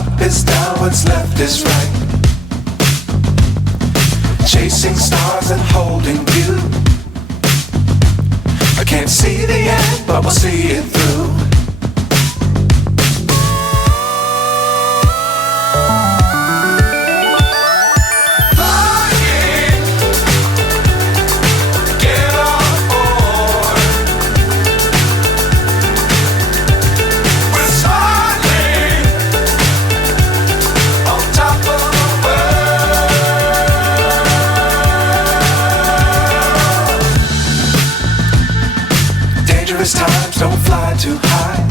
up is down, what's left is right. Chasing stars and holding you. I can't see the end, but we'll see it through. Times don't fly too high.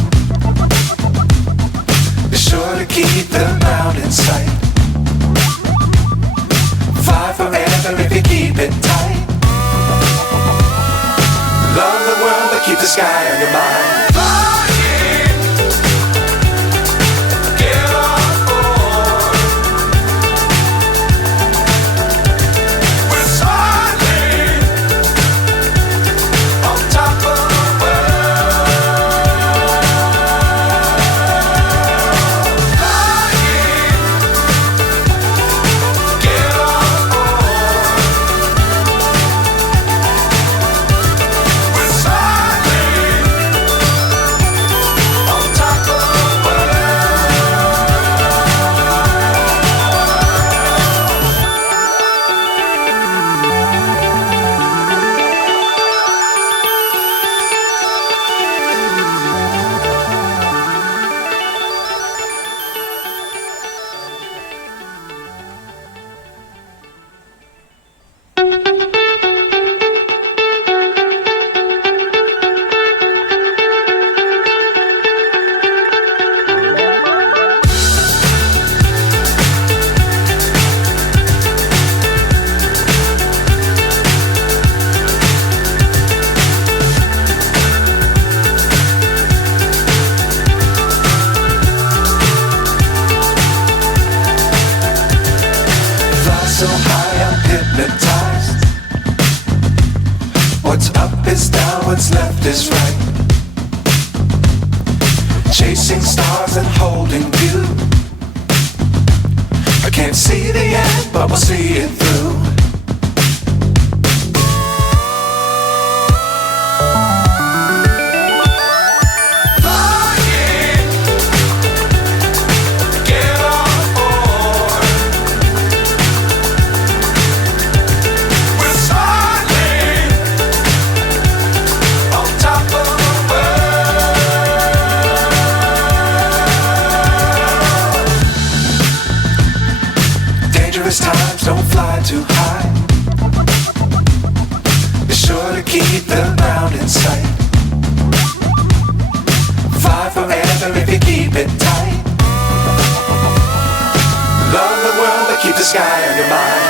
Be sure to keep the ground in sight. Fly forever if you keep it tight. Love the world but keep the sky on your mind. So high I'm hypnotized. What's up is down, what's left is right. Chasing stars and holding you. I can't see the end, but we'll see it through. Times don't fly too high. Be sure to keep the ground in sight. Fly forever if you keep it tight. Love the world but keep the sky on your mind.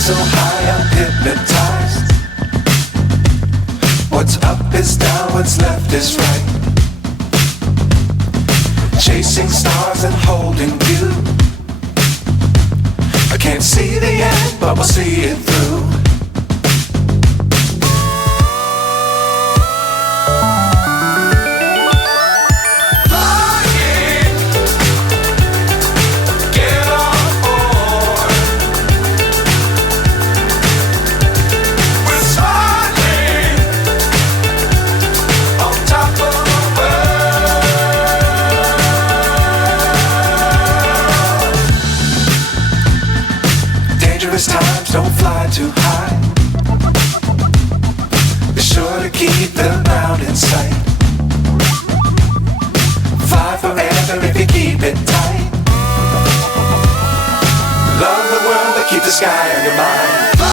So high I'm hypnotized. What's up is down, what's left is right. Chasing stars and holding you. I can't see the end, but we'll see it through. keep the ground in sight. Fly forever if you keep it tight. Love the world but keep the sky on your mind.